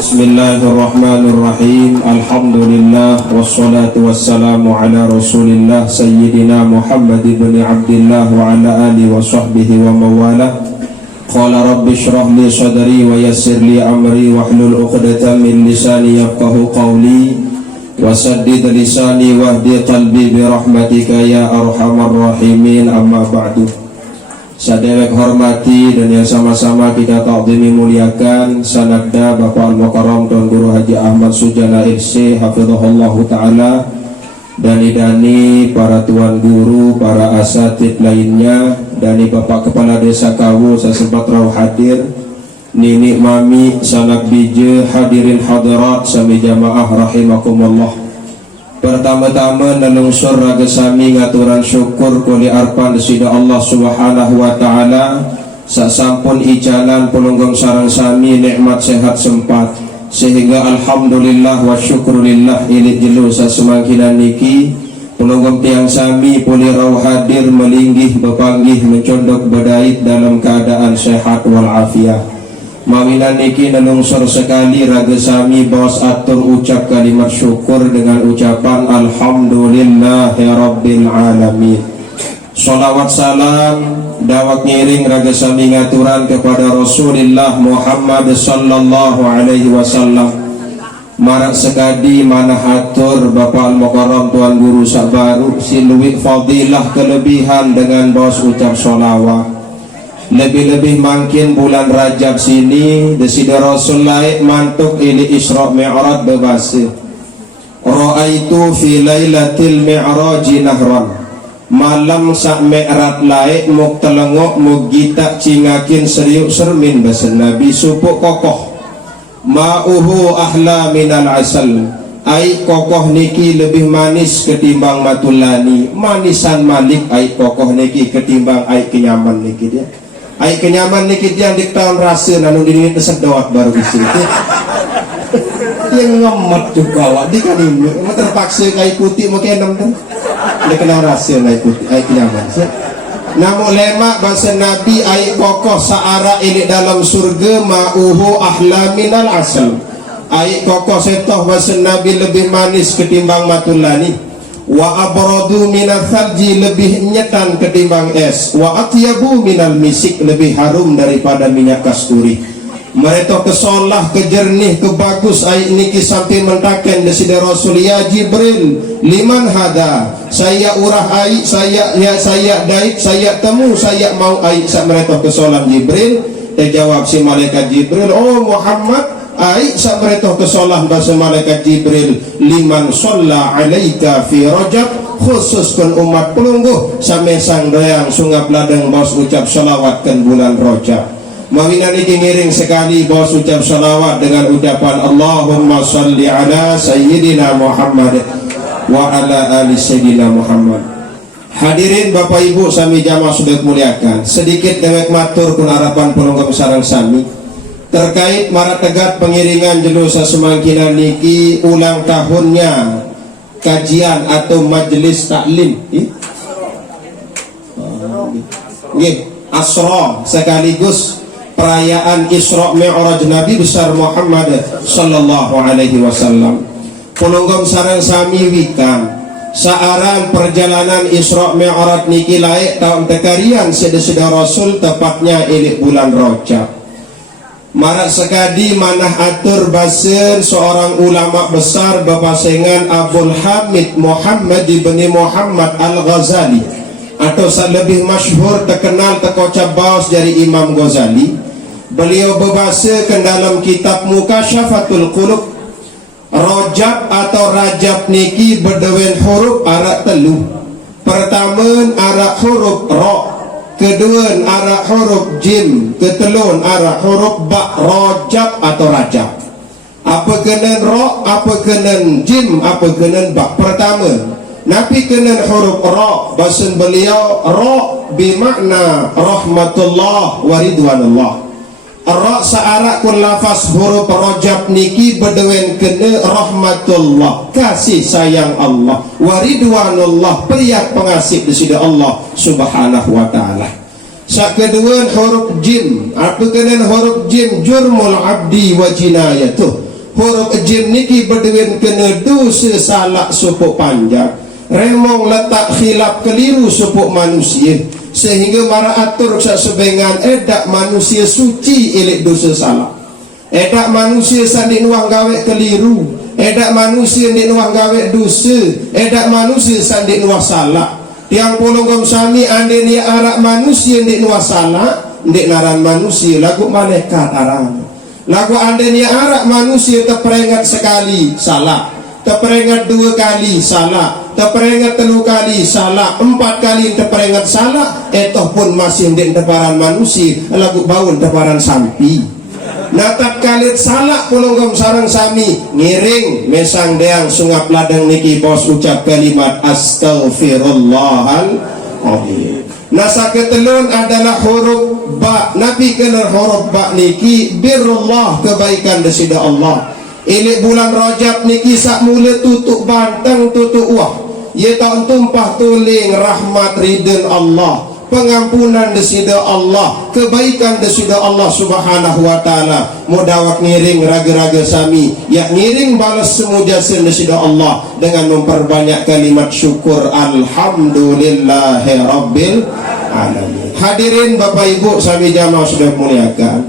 Bismillahirrahmanirrahim. Alhamdulillah wassalatu wassalamu ala Rasulillah Sayyidina Muhammad ibn Abdillah wa ala alihi wa sahbihi wa mawalah. Qala rabbi shrah li sadri wa yassir li amri wahlul 'uqdatam min lisani yafqahu qawli wasaddid lisani wahdi qalbi bi rahmatika ya arhamar rahimin. Amma ba'du. Sadewek hormati dan yang sama-sama kita ta'zimi muliakan sanadda Bapak Al-Mukarram Tuan Guru Haji Ahmad Sujana FC hafizahullahu ta'ala, dan idani para tuan guru, para asatid lainnya, dani Bapak Kepala Desa Kawu sesempat rawuh hadir, nini mami sanak bije hadirin hadirat sami jamaah rahimakumullah. Pertama-tama nelungsur raga sami ngaturan syukur kuli arpan desida Allah subhanahu wa ta'ala sasampun icanan pelunggong sarang sami nikmat sehat sempat, sehingga alhamdulillah wa syukurillah ilik jelu sasemangkinan niki pelunggong tiang sami puli rawuh hadir melinggih bepanggih mencondok bedait dalam keadaan sehat walafiat. Mawinan niki nelungsur sekali raga sami bos atur ucap kalimat syukur dengan ucapan alhamdulillahi rabbil alamin. Salawat salam dawak ngiring raga sami ngaturan kepada Rasulullah Muhammad sallallahu alaihi wasallam. Marak sekadi mana hatur Bapak Al-Mukarram Tuan Guru Sabaru siluwik fadilah kelebihan dengan bos ucap salawat. Lebih-lebih makin bulan Rajab sini desida Rasul laik mantuk ili Isra Mi'raj bebasi. Ra'aitu fi lailatil mi'raji nahran. Malam sak mi'raj laik muk telengok muk gita cingakin seriuk sermin basa Nabi supuk kokoh. Ma'uhu ahla minal asal. Ai kokoh niki lebih manis ketimbang matulani. Manisan malik ai kokoh niki ketimbang ai kenyaman niki dia. Ai kenyaman niki yang di tahun rasa nanu dini tersedot baru bisa. Yang ngemet juga wak di kan ini terpaksa kai putih makin enam tu. Dia kena rasa ai putih ai kenyaman. Namun lemak bahasa Nabi ai kokoh saara ini dalam surga ma'uhu ahla minal asal. Ai kokoh setoh bahasa Nabi lebih manis ketimbang matulani. Wa abradu minal thalji lebih nyetan ketimbang es. Wa atyabu minal misik lebih harum daripada minyak kasturi. Mereka kesolah, kejernih, kebagus ai niki sampai mentaken desida Rasul ya Jibril liman hada. Saya urah ai, saya daik, saya temu, saya mau ai sak mereka kesolah Jibril. Terjawab si malaikat Jibril, oh Muhammad ai sak mereka kesolah bahasa malaikat Jibril liman sholla alaika fi Rajab, khususkan umat pelungguh sampai sang doyang sungap ladang bos ucap salawatkan bulan Rajab. Mawinan iki ngiring sekali bos ucap salawat dengan ucapan Allahumma sholli ala sayyidina Muhammad wa ala ali sayyidina Muhammad. Hadirin Bapak Ibu sami jamaah sudah muliakan, sedikit dewek matur kun harapan pelungguh sarang sami terkait marak tegat pengiringan jelusa semangkinan niki ulang tahunnya kajian atau majelis taklim Asra sekaligus perayaan Isra Mi'raj Nabi besar Muhammad sallallahu alaihi wasallam. Penunggong sarang sami wikan saaran perjalanan Isra Mi'raj niki laik tahun tekarian sedesida Rasul tepatnya ilik bulan Rajab. Marak sekadi manah atur basen seorang ulama besar bepasengan Abdul Hamid Muhammad ibn Muhammad Al-Ghazali atau lebih masyhur terkenal terkocap baus dari Imam Ghazali. Beliau berbahasa ke dalam kitab Mukasyafatul Qulub, Rajab atau Rajab niki berdewen huruf arak telu. Pertama arak huruf ra, kedua arah huruf jim, ketelun arah huruf ba, Rajab atau Rajab. Apa kena ra, apa kena jim, apa kena ba. Pertama Nabi kena huruf ra, bahasa beliau ra bermakna rahmatullah wa ridwanullah. Ra searak kun lafaz huruf Rajab niki berdewen kena rahmatullah, kasih sayang Allah, wa ridwanullah, priyak pengasih desida Allah subhanahu wa ta'ala. Sak kedua huruf jim, apa kena huruf jim, jurmul abdi wa jinayatuh, huruf jim niki berduin kena dosa salah supuk panjang, remong letak khilaf keliru supuk manusia, sehingga mara atur sasebengan edak manusia suci ilik dosa salah, edak manusia sandin wang gawe keliru, edak manusia sandin wang gawe dosa, edak manusia sandin wang salah. Yang pulunggom sami ande ni arak manusia ndik nuasana ndik naran manusia lagu malaikat aran lagu ande ni arak manusia terperingat sekali salah, terperingat 2 kali salah, terperingat 3 kali salah, 4 kali terperingat salah, etoh pun masih ndik teparan manusia lagu baun teparan sampi. Natap kalit salah pulunggom sarang sami ngiring mesang deang sungap ladang niki bos ucap kalimat astaghfirullahaladzim. Nasa ketelun adalah huruf ba, nabi kena huruf ba niki birrullah, kebaikan desida Allah. Ilik bulan Rajab niki sak mula tutuk bantang tutuk wah, ye tak tumpah tuling rahmat ridin Allah, pengampunan desida Allah, kebaikan desida Allah subhanahu wa ta'ala. Mudawak ngiring raga-raga sami ya ngiring balas semujasin desida Allah dengan memperbanyak kalimat syukur alhamdulillahi rabbil alamin. Hadirin Bapak Ibu sami jamaah sudah muliakan,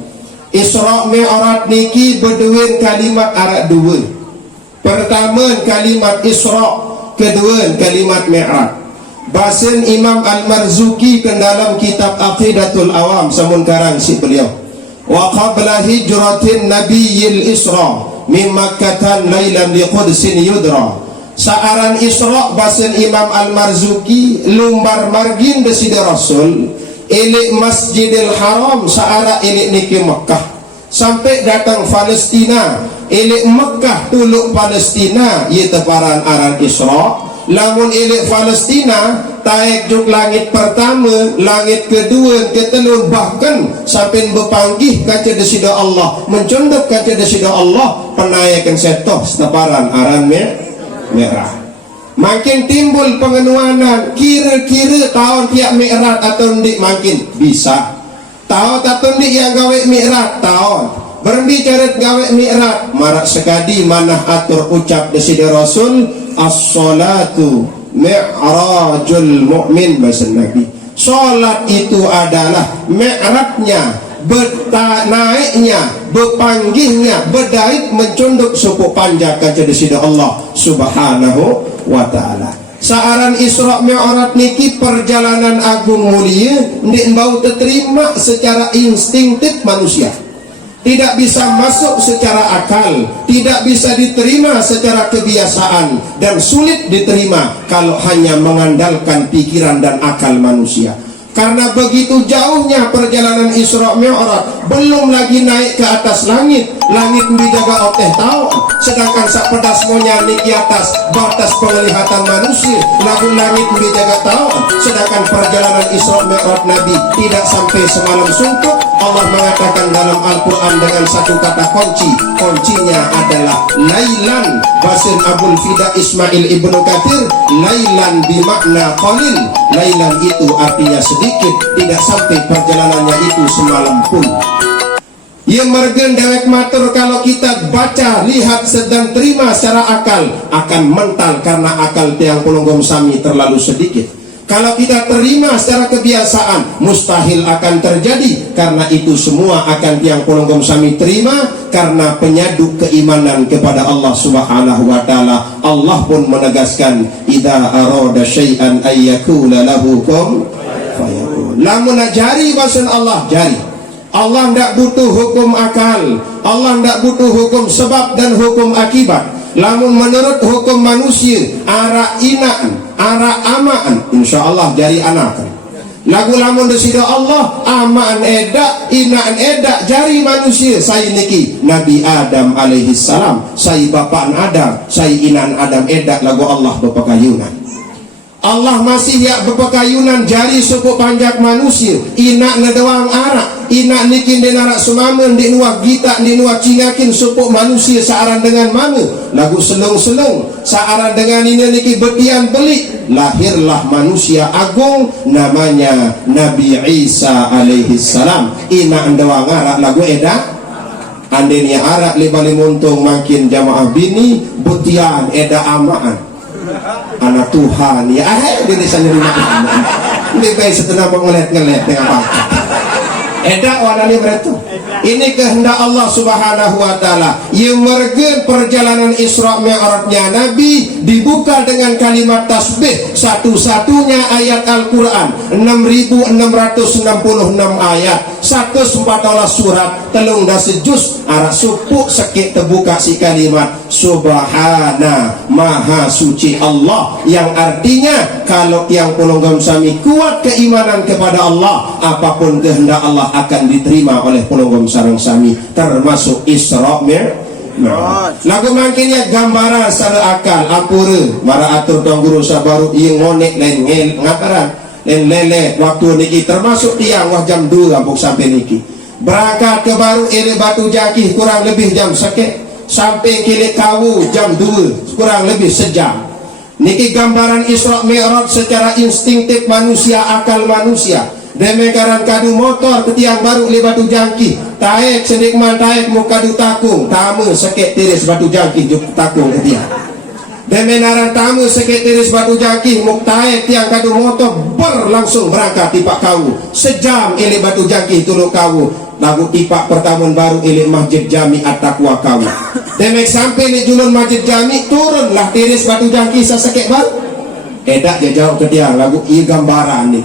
Isra Mi'raj niki berduin kalimat arak 2. Pertama kalimat Isra, kedua kalimat Mi'raj. Bahasan Imam Al-Marzuki ke dalam kitab Aqidatul Awam samun karang si beliau, wa qabla hijratin nabiyil Isra min Makkatan laylan li Qudsin yudra. Saaran Isra bahasan Imam Al-Marzuki lumbar margin desida Rasul ilik Masjidil Haram saara ilik niki Mekkah sampai datang Palestina, ilik Mekkah tuluk Palestina ye teparan aran Isra. Lamun ilik Palestina taik juk langit pertama, langit kedua, ketelun, bahkan sampai berpanggih kaca desida Allah, mencondok kaca desida Allah, penayakan setoh seteparan aran merah. Makin timbul pengenuanan, kira-kira tahun tiap Mi'raj atau ndik makin bisa tahun atau ndik yang gawe Mi'raj tahun berbicara gawe Mi'raj marak sekadi manah atur ucap desida Rasul as-salatu mi'rajul mu'min bahasa Nabi. Salat itu adalah mi'rajnya, naiknya, berpanggihnya, berdait mencunduk suku panjang kaca desida Allah subhanahu wa ta'ala. Saaran Isra Mi'raj niki perjalanan agung mulia ndik bau terima secara instinktif manusia, tidak bisa masuk secara akal, tidak bisa diterima secara kebiasaan, dan sulit diterima kalau hanya mengandalkan pikiran dan akal manusia. Karena begitu jauhnya perjalanan Isra Mi'raj, belum lagi naik ke atas langit, langit dijaga oteh tahu, sedangkan sak pedas monya di atas batas penglihatan manusia, lagu langit dijaga tahu, sedangkan perjalanan Isra Mi'raj Nabi tidak sampai semalam suntuk. Allah mengatakan dalam Al-Quran dengan satu kata kunci, kuncinya adalah lailan. Bahasan Abul Fida Ismail Ibnu Katsir, lailan bimakna qalil, lailan itu artinya sedikit, tidak sampai perjalanannya itu semalam pun. Ia mergen dewek matur, kalau kita baca, lihat, sedang terima secara akal akan mental karena akal tiang pulunggom sami terlalu sedikit. Kalau kita terima secara kebiasaan, mustahil akan terjadi, karena itu semua akan tiang pulunggom sami terima karena penyadu keimanan kepada Allah subhanahu wa ta'ala. Allah pun menegaskan, idza arada syai'an ayyakula lahu kun fayakun. Lamun jari bahasan Allah jari. Allah tidak butuh hukum akal, Allah tidak butuh hukum sebab dan hukum akibat. Lamun menurut hukum manusia, ara inaan, ara amaan, insya Allah jari anakan. Lagu lamun desida Allah, amaan edak, inaan edak, jari manusia. Saya niki Nabi Adam alaihi salam, saya bapaan Adam, saya inaan Adam edak, lagu Allah berpekayunan. Allah masih ya berpekayunan jari suku panjang manusia, inak ngedawang arak, inak nikin denarak sumamen, di nuak gita, di nuak cingakin suku manusia searan dengan mana, lagu selung-selung searan dengan ini niki betian belik, lahirlah manusia agung namanya Nabi Isa alaihi salam, inak ngedawang arak, lagu edak andin ya arak li bali muntung makin jamaah bini butian eda amaan anak Tuhan ya dini sendiri lebih baik setelah mengelet-ngelet dengan apa eda wanani mereka. Ini kehendak Allah Subhanahu wa taala. Yang mergen perjalanan Isra Mi'rajnya Nabi dibuka dengan kalimat tasbih, satu-satunya ayat Al-Qur'an 6666 ayat, 114 surat, telung dasi juz, arak supuk sekit terbuka si kalimat Subhana, maha suci Allah, yang artinya kalau yang pelonggam sami kuat keimanan kepada Allah, apapun kehendak Allah akan diterima oleh pelonggam sarang sami, termasuk Isra Mi'raj. Lagu mangkinnya gambaran secara akal apure mara atur tong guru sabaru ieu ngonek lain ngataran lain lele waktu niki termasuk tiang wah jam 2 ampuk sampai niki berangkat ke baru ini Batu Jaki kurang lebih jam seke sampai kilik Kawu jam 2 kurang lebih sejam. Niki gambaran Isra Mi'raj secara instinktif manusia, akal manusia. Demekaran kadu motor ke tiang baru li Batu Jangki taek sedikman taek mu kadu takung tamu sekek tiris Batu Jangki juk takung ke tiang demenaran tamu sekek tiris Batu Jangki mu taek tiang kadu motor berlangsung berangkat tipak Kawu sejam ili Batu Jangki tuluk Kawu lagu tipak pertamun baru ili Masjid Jami At-Taqwa Kawu demek sampai ni julun Masjid Jami turunlah tiris Batu Jangki sasekek baru edak dia jauh ke tiang lagu iya gambaran ni.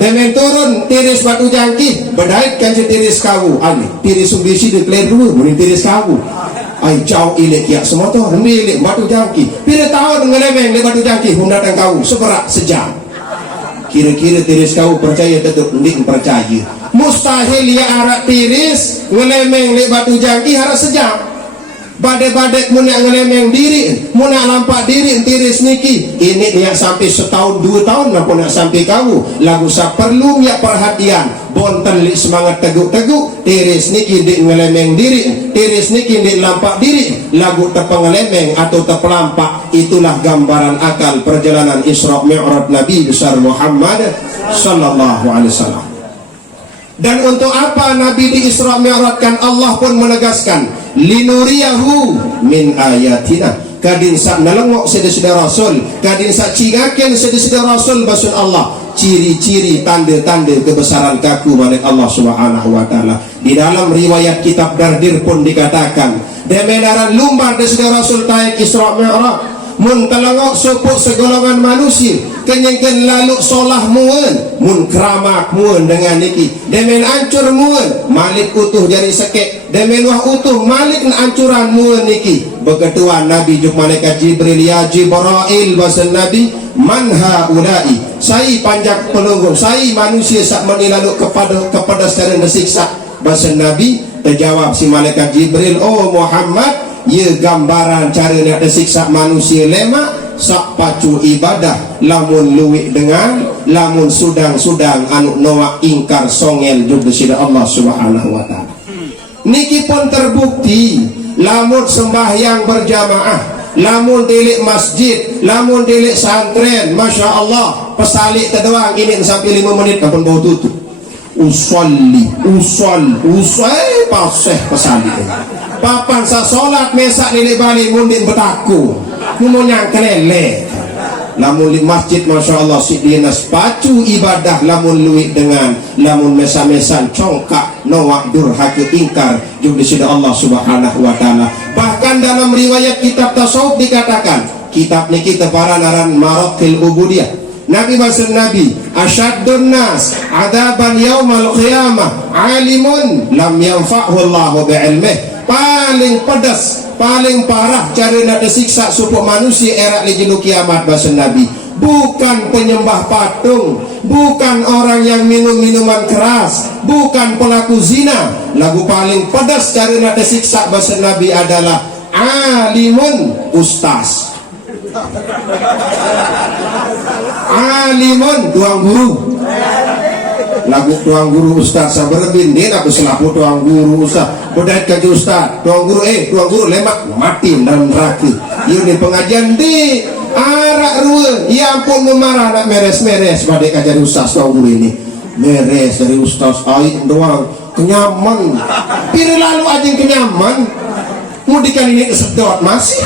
Demen turun tiris Batu Jangki berdait kan si tiris Kawu ani tiris sumbisi deklar dulu muni tiris Kawu ai jauh ilek ya semotor milik Batu Jangki pilih tahun ngelemeng di Batu Jangki datang Kawu seberak sejam kira-kira tiris Kawu percaya tetap ndik percaya mustahil ya arak tiris ngelemeng di Batu Jangki harus sejam badai-badai munak ngelemeng diri munak lampak diri tiris niki ini yang sampai setahun 2 tahun maupun nak sampai Kawu lagu sa perlu ya perhatian bonten li semangat teguk-teguk tiris niki di ngelemeng diri tiris niki di lampak diri lagu tepengelemeng atau tepelampak itulah gambaran akal perjalanan Isra Mi'raj Nabi besar Muhammad sallallahu alaihi wasallam. Dan untuk apa Nabi di Isra Mi'rajkan? Allah pun menegaskan linuriyahu min ayatina kadin sak nalengok sedesida rasul kadin sak cingaken sedesida rasul basun Allah ciri-ciri tanda-tanda kebesaran kaku milik Allah Subhanahu wa taala. Di dalam riwayat kitab Dardir pun dikatakan demenaran lumbar desida rasul taik Isra Mi'raj mun telengok sepuk segolongan manusia kenyengken lalu solah muun mun keramak muun dengan niki demen ancur muun malik utuh jari sekek demen wah utuh malik ancuran muun niki beketuan Nabi juk malaikat Jibril ya Jibrail bahasa Nabi manha ulai sai panjak penunggung sai manusia sak menilalu kepada secara disiksa bahasa Nabi terjawab si malaikat Jibril oh Muhammad ye gambaran cara nak disiksa manusia lemak sak pacu ibadah lamun luwik dengan lamun sudang-sudang anu noak ingkar songel juga sida Allah Subhanahu wa taala. Niki pun terbukti lamun sembahyang berjamaah lamun tilik masjid lamun tilik santren Masya Allah pesalik terdoang ini sampai 5 menit kapan bau tutup usolli paseh pesalik papan sa solat mesak lili bali mundin betaku mumunyang kelele lamun di masjid Masya Allah si dinas pacu ibadah lamun luwik dengan lamun mesa-mesan congkak noak durhaka ingkar juga sudah Allah Subhanahu wa taala. Bahkan dalam riwayat kitab tasawuf dikatakan kitab niki tepararan Maraqil Ubudiyah Nabi Masud Nabi asyaddun nas adaban yaumal qiyamah alimun lam yanfa'hu Allahu bi'ilmih. Paling pedas, paling parah cara nak disiksa supaya manusia era di jenu kiamat bahasa Nabi bukan penyembah patung, bukan orang yang minum minuman keras, bukan pelaku zina. Lagu paling pedas cara nak disiksa bahasa Nabi adalah alimun ustaz, alimun tuang guru. Lagu tuang guru ustaz saberbin dia nak selapu tuang guru ustaz bodait kaji ustaz tuang guru lemak mati dan neraka ieu di pengajian di arak rua ya ampun memarah nak meres-meres badai kajian ustaz tuang guru ini meres dari ustaz air doang kenyaman. Pira lalu aja kenyaman. Mudikan ini kesedot masih.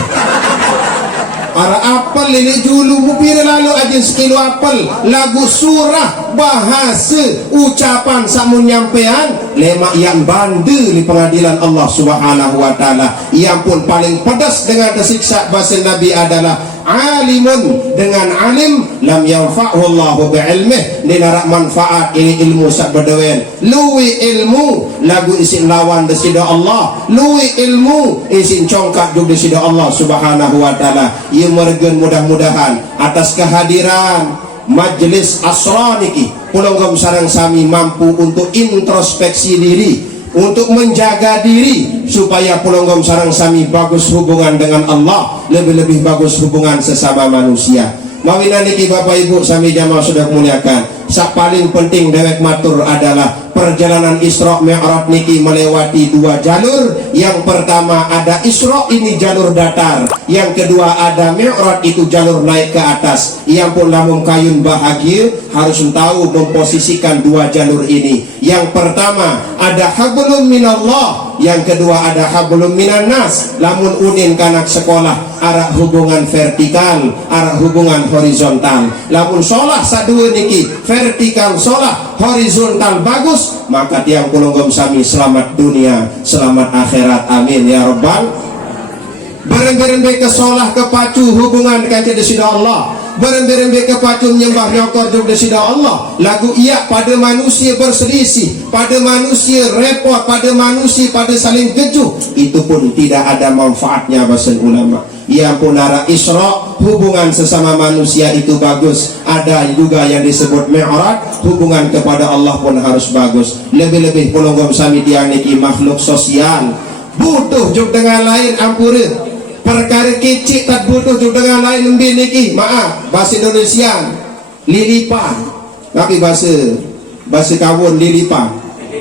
Ara apel ini dulu mupir lalu aja sekilo apel lagu surah bahasa ucapan samun nyampean lemak yang bandu di pengadilan Allah Subhanahu wa taala. Yang pun paling pedas dengan tersiksa bahasa Nabi adalah alimun dengan alim lam yanfa'hu Allahu bi'ilmih dinarak manfaat ini ilmu sak bedawen luwi ilmu lagu isin lawan desida Allah luwi ilmu isin congkak juga desida Allah Subhanahu wa taala. Ia mergen mudah-mudahan atas kehadiran majlis asra niki pulunggom sareng sami mampu untuk introspeksi diri, untuk menjaga diri supaya pulunggom sareng sami bagus hubungan dengan Allah, lebih-lebih bagus hubungan sesama manusia. Mawina niki Bapak Ibu sami jamaah sudah muliakan, sak paling penting dewek matur adalah perjalanan Isra Mi'raj niki melewati dua jalur. Yang pertama ada Isra ini jalur datar, yang kedua ada Mi'raj itu jalur naik ke atas. Yang pun lamun kayun bahagia harus tahu memposisikan dua jalur ini. Yang pertama ada hablum minallah, yang kedua ada hablum minan nas. Lamun udin kanak sekolah arah hubungan vertikal, arah hubungan horizontal. Lamun solah sadua niki vertikal solah, horizontal bagus, maka tiang pulunggom sami selamat dunia, selamat akhirat. Amin ya rabbal. Bareng-bareng kesolah kepacu hubungan kanca desida Allah, bareng-bareng kepacu menyembah nyokor juga desida Allah. Lagu iya pada manusia berselisih, pada manusia repot, pada manusia pada saling kejuh, itu pun tidak ada manfaatnya bahasa ulama. Yang pun arah Isra hubungan sesama manusia itu bagus. Ada juga yang disebut Mi'raj, hubungan kepada Allah pun harus bagus. Lebih-lebih pulunggom sami tiang niki makhluk sosial, butuh juga dengan lain ampura. Perkara kecil tak butuh juga dengan lain lebih niki. Maaf bahasa Indonesia lilipan, tapi bahasa kawun lilipan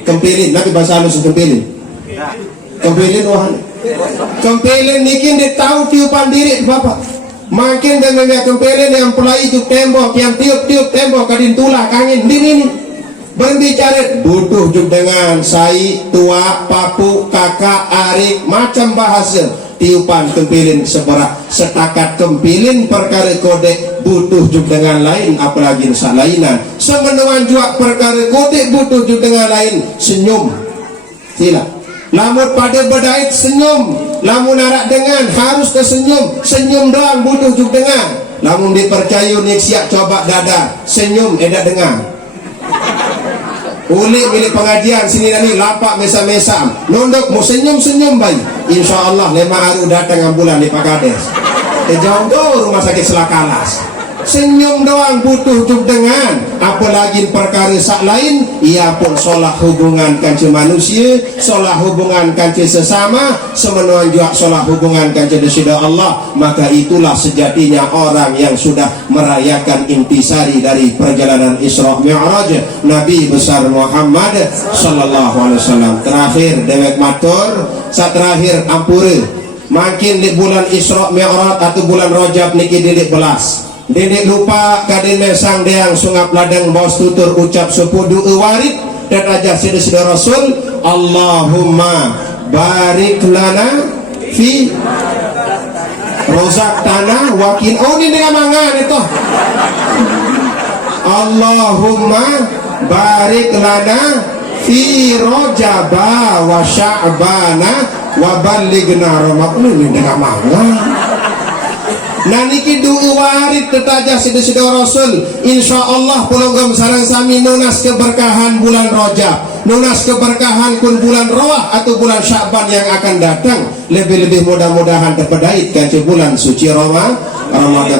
kempelin, tapi bahasa halus kempelin wahan. Kempelin niki dia tahu tiupan diri Bapak. Makin dengan kempelin yang pelai itu tembok, yang tiup tembok kadin tulah kangin ini berbicara butuh juga dengan sai tua papu kakak arik macam bahasa tiupan kempilin seberat setakat kempilin perkara kode butuh juga dengan lain, apalagi nusa lainan semenuan juga perkara kode butuh juga dengan lain. Senyum sila lamun pada berdait senyum, lamun narak dengan harus tersenyum, senyum doang butuh juga dengan. Lamun dipercaya nik siap coba dada senyum edak dengar ulik milik pengajian sini nani lapak mesa-mesa nondok mau senyum-senyum baik, insya Allah 5 hari datang ambulan di Pakades jauh rumah sakit Selakalas. Senyum doang butuh juga dengan, apalagi perkara sak lain. Ia pun solah hubungan kanca manusia, solah hubungan kanca sesama, semenuan juga solah hubungan kanca desida Allah. Maka itulah sejatinya orang yang sudah merayakan intisari dari perjalanan Isra Mi'raj Nabi besar Muhammad sallallahu alaihi wasallam. Terakhir dewek matur, saat terakhir ampura makin di bulan Isra Mi'raj atau bulan Rajab niki didik belas. Dedek lupa kadin mesang deang sungap ladang bos tutur ucap sepudu warid dan aja sida Rasul Allahumma barik lana fi rozak tanah wakin. Oh ini dengan mangan itu Allahumma barik lana fi rojaba wa sya'bana wa balighna Ramadan. Ini dengan mangan. Nah niki doa warid tetajah sida Rasul. Insya Allah pulunggom sarang sami nunas keberkahan bulan Rajab, nunas keberkahan kun bulan Rawah atau bulan Sya'ban yang akan datang. Lebih-lebih mudah-mudahan terpedait ke bulan suci Ramadan.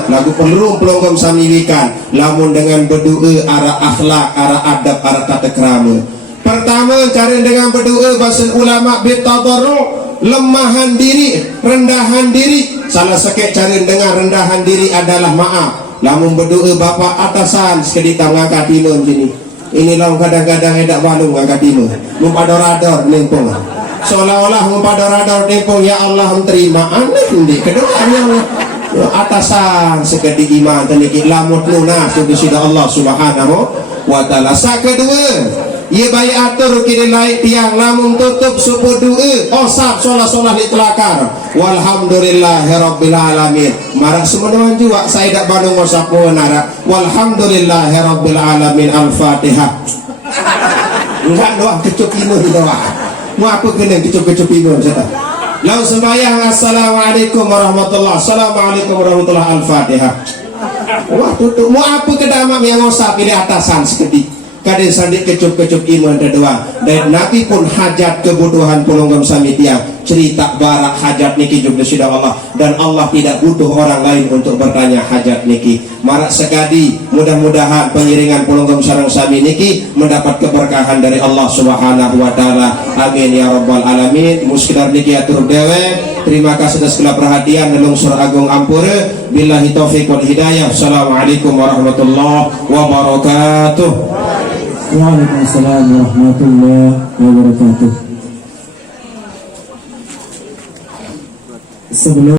Lagu perlu pulunggom sami wikan lamun dengan berdoa arah akhlak, arah adab, arah tata krama. Pertama cari dengan berdoa bahasa ulama bitadarru, lemahan diri, rendahan diri. Salah sekek cari dengan rendahan diri adalah maaf. Lamun berdoa bapak atasan sekedita ngangkat timur sini. Ini long kadang-kadang edak balung ngangkat timur. Mumpadorador nempung. Seolah-olah mumpadorador nempung ya Allah terima. Aneh ini kedoanya atasan sekedika iman teniki lamut lunas sudah Allah Subhanahu wa taala. Kedua Ia bayi atur kini lain tiang namun tutup subuh doa osap solah-solah di telakar. Walhamdulillahirabbil alamin. Marak semenuan juga saya dak bandung osap menara. Walhamdulillahirabbil alamin. Al-Fatihah. Enggak doa kecup imun doa. Mau apa kena kecup imun saya. Lalu sembahyang assalamualaikum warahmatullahi. Assalamualaikum warahmatullahi. Al-Fatihah. Wah tutup. Mau apa kedamam yang osap ini atasan seketik. Kadang sandik kecup iman doa. Dan Nabi pun hajat kebutuhan pulunggam sami tiang cerita barak hajat niki juga sudah Allah, dan Allah tidak butuh orang lain untuk bertanya hajat niki. Marak sekali mudah-mudahan pengiringan pulunggam sarang sami niki mendapat keberkahan dari Allah Subhanahu wa taala. Amin ya rabbal alamin. Muskidar niki atur dewe. Terima kasih atas segala perhatian dan lungsur agung ampura. Billahi taufiq wal hidayah. Assalamualaikum warahmatullahi wabarakatuh. Waalaikumsalam warahmatullahi wabarakatuh. Sebelum